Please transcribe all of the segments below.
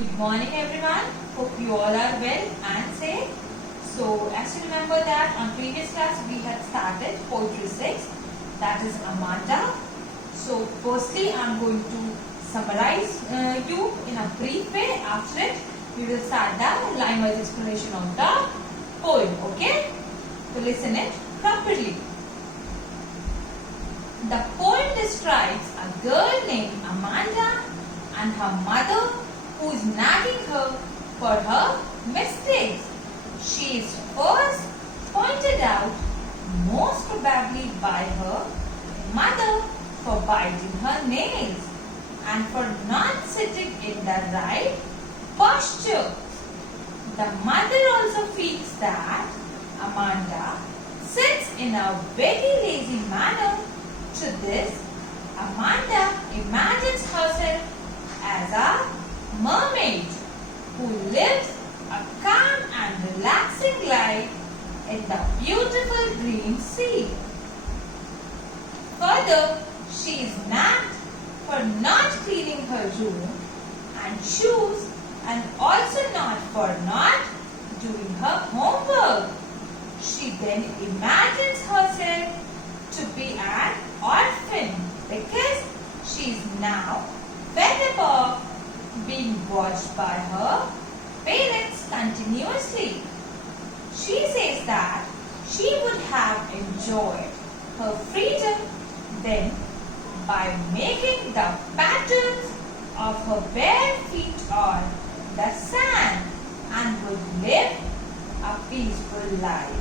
Good morning everyone. Hope you all are well and safe. So as you remember that on previous class we had started Paetry6, that is Amanda. So firstly I am going to summarize you in a brief way. After it we will start the line-wise explanation of the poem. Okay? So listen it properly. The poem describes a girl named Amanda and her mother who is nagging her for her mistakes. She is first pointed out most probably by her mother for biting her nails and for not sitting in the right posture. The mother also feels that Amanda sits in a very lazy manner. To this, Amanda imagines herself as a mermaid who lives a calm and relaxing life in the beautiful green sea. Further, she is nagged for not cleaning her room and shoes and also for not doing her homework. She then imagines herself to be an orphan because she is now fed up of being watched by her parents continuously. She says that she would have enjoyed her freedom then by making the patterns of her bare feet on the sand and would live a peaceful life.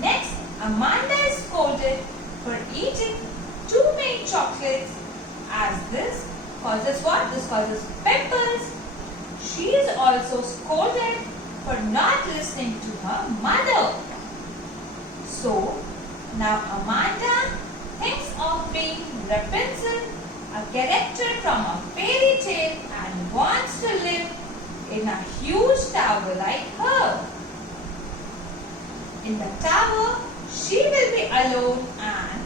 Next, Amanda is scolded for eating too many chocolates as this causes what? This causes pimples. She is also scolded for not listening to her mother. So, now Amanda thinks of being Rapunzel, a character from a fairy tale, and wants to live in a huge tower like her. In the tower, she will be alone and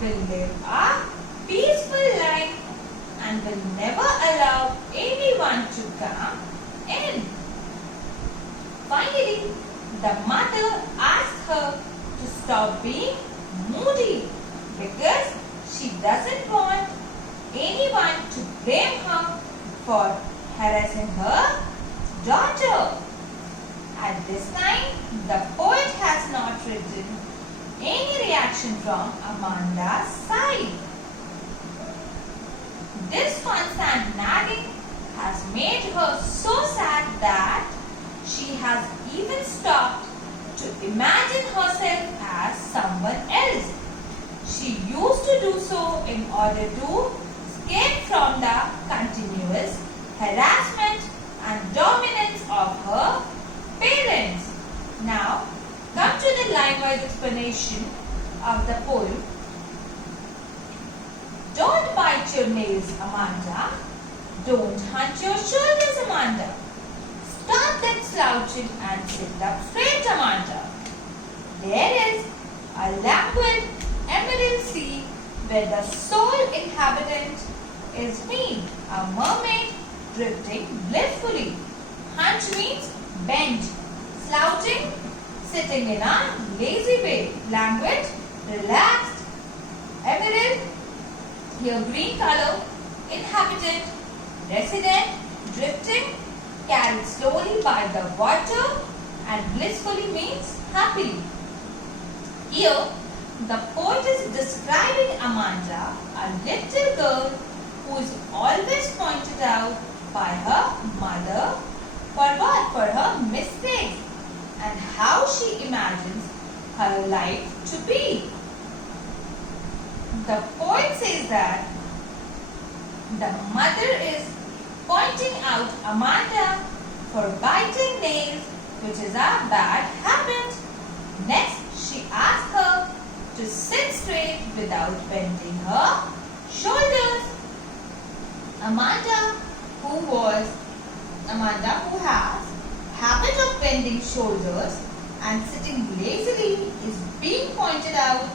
will live a peaceful life and will never allow anyone to come in. Finally, the mother asks her to stop being moody because she doesn't want anyone to blame her for harassing her daughter. At this time, the poet has not written any reaction from Amanda's side. This constant nagging has made her so sad that she has even stopped to imagine herself as someone else. She used to do so in order to escape from the continuous harassment and dominance of her parents. Now, come to the line-wise explanation of the poem. Don't bite your nails, Amanda. Don't hunch your shoulders, Amanda. Stop that slouching and sit up straight, Amanda. There is a languid emerald sea where the sole inhabitant is me, a mermaid drifting blissfully. Hunch means bent, slouching, sitting in a lazy way. Languid, relaxed, emerald, here green color, inhabitant, resident, drifting, carried slowly by the water, and blissfully means happily. Here, the poet is describing Amanda, a little girl who is always pointed out by her mother for what? For her mistakes and how she imagines her life to be. The poet says that the mother is pointing out Amanda for biting nails, which is a bad habit. Next, she asks her to sit straight without bending her shoulders. Amanda who has habit of bending shoulders and sitting lazily is being pointed out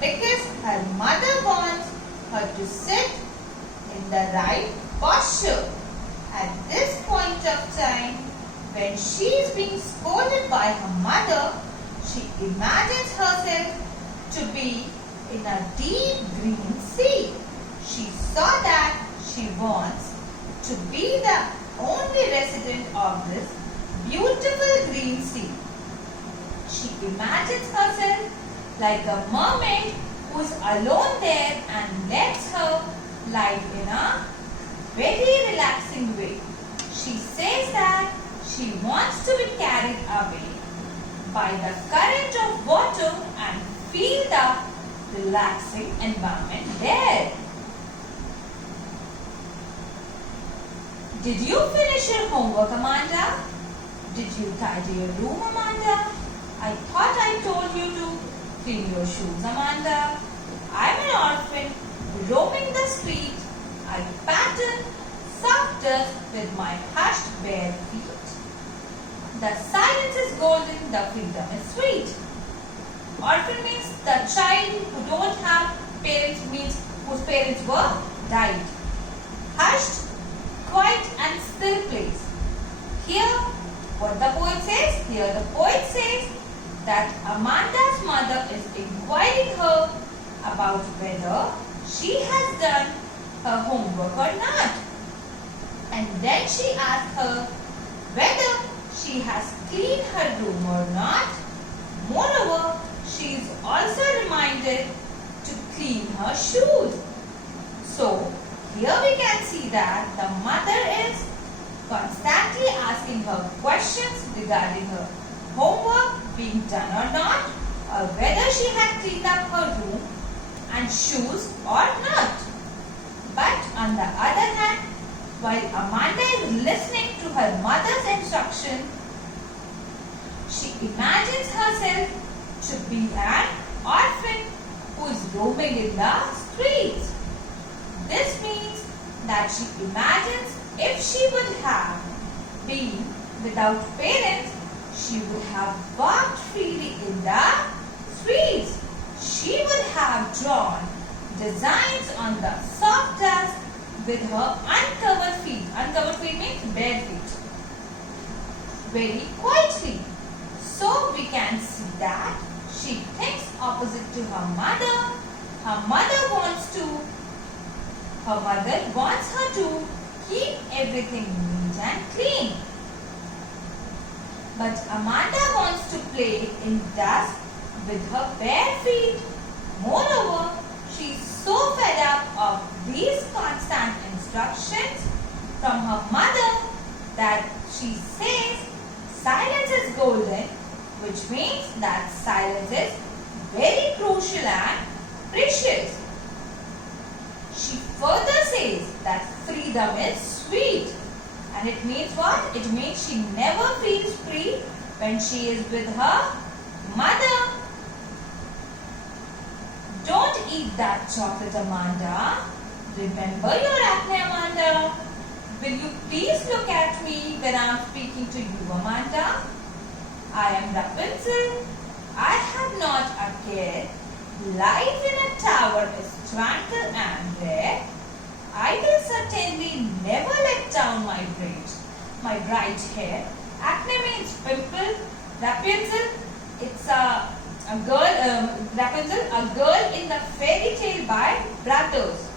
because her mother wants her to sit in the right posture. At this when she is being scolded by her mother, she imagines herself to be in a deep green sea. She saw that she wants to be the only resident of this beautiful green sea. She imagines herself like a mermaid who is alone there and lets her life in a very relaxing way. She says that she wants to be carried away by the current of water and feel the relaxing environment there. Did you finish your homework, Amanda? Did you tidy your room, Amanda? I thought I told you to clean your shoes, Amanda. I'm an orphan roaming the street. I pattern soft dust with my hushed bare feet. The silence is golden, the freedom is sweet. Orphan means the child who don't have parents, means whose parents were died. Hushed, quiet and still place. Here, what the poet says? Here the poet says that Amanda's mother is inquiring her about whether she has done her homework or not. And then she asks her whether she has cleaned her room or not. Moreover, she is also reminded to clean her shoes. So, here we can see that the mother is constantly asking her questions regarding her homework being done or not, or whether she had cleaned up her room and shoes or not. But on the other hand, while Amanda is listening to her mother's instruction, she imagines herself to be an orphan who is roaming in the streets. This means that she imagines if she would have been without parents, she would have walked freely in the streets. She would have drawn designs on the soft dust with her uncovered feet. Uncovered feet means bare feet. Very quietly. So we can see that she thinks opposite to her mother. Her mother wants her to keep everything neat and clean. But Amanda wants to play in dust with her bare feet. Moreover, she is so fed up of these constant instructions from her mother that she says silence is golden, which means that silence is very crucial and precious. She further says that freedom is sweet. And it means what? It means she never feels free when she is with her mother. Don't eat that chocolate, Amanda. Remember your acne, Amanda. Will you please look at me when I am speaking to you, Amanda? I am Rapunzel. I have not a care. Life in a tower is tranquil and rare. I will certainly never let down my bright hair. Acne means pimple. Rapunzel, it's a girl. Rapunzel, a girl in the fairy tale by Brothers.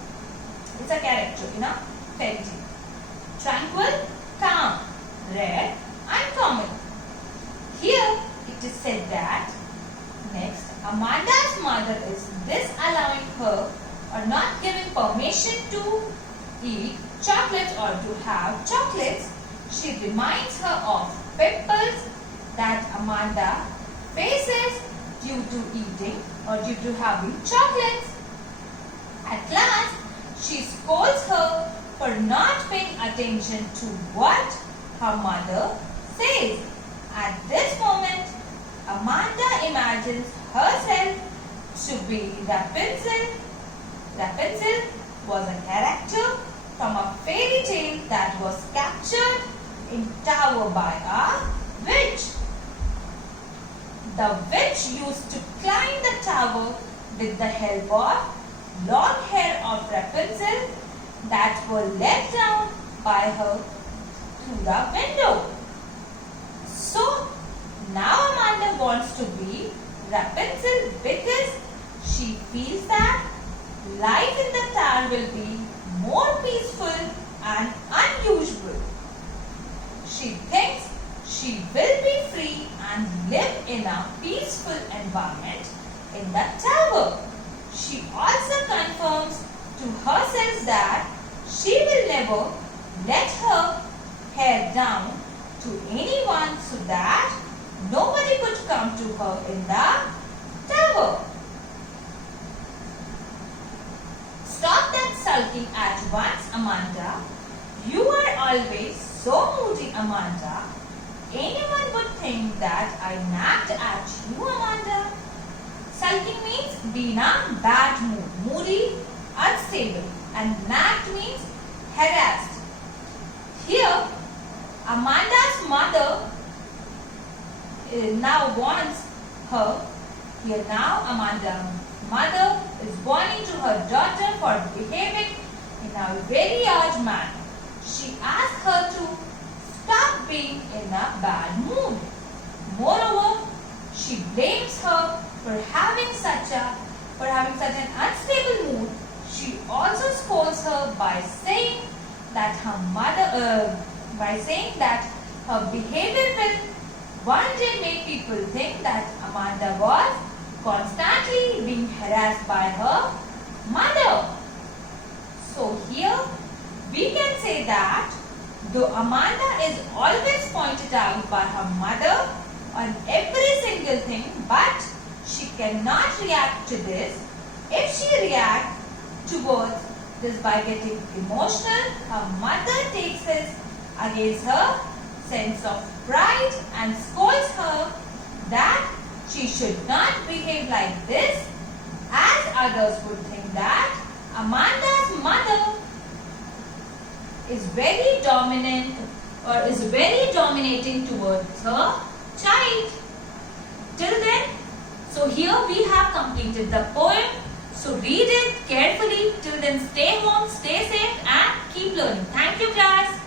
It's a character in a fairy tale. Tranquil, calm, rare, uncommon. Here it is said that next, Amanda's mother is disallowing her or not giving permission to eat chocolates or to have chocolates. She reminds her of pimples that Amanda faces due to eating or due to having chocolates. At last, she scolds her for not paying attention to what her mother says. At this moment, Amanda imagines herself to be Rapunzel. Rapunzel was a character from a fairy tale that was captured in tower by a witch. The witch used to climb the tower with the help of long hair of Rapunzel that were let down by her through the window. Now Amanda wants to be Rapunzel because she feels that life in the tower will be more peaceful and unusual. She thinks she will be free and live in a peaceful environment in the tower. She also confirms to herself that she will never let her hair down to anyone so that nobody could come to her in the tower. Stop that sulking at once, Amanda. You are always so moody, Amanda. Anyone would think that I nagged at you, Amanda. Sulking means be in a bad mood, moody, unstable, and nagged means harassed. Here, Amanda's mother now warns her. Here now, Amanda's mother is warning to her daughter for behaving in a very odd manner. She asks her to stop being in a bad mood. Moreover, she blames her for having such an unstable mood. She also scolds her by saying that her behavior will one day make people think that Amanda was constantly being harassed by her mother. So here we can say that though Amanda is always pointed out by her mother on every single thing, but she cannot react to this. If she reacts towards this by getting emotional, her mother takes this against her sense of pride and scolds her that she should not behave like this, as others would think that Amanda's mother is very dominant or is very dominating towards her child. Till then, so here we have completed the poem. So read it carefully. Till then, stay home, stay safe and keep learning. Thank you, class.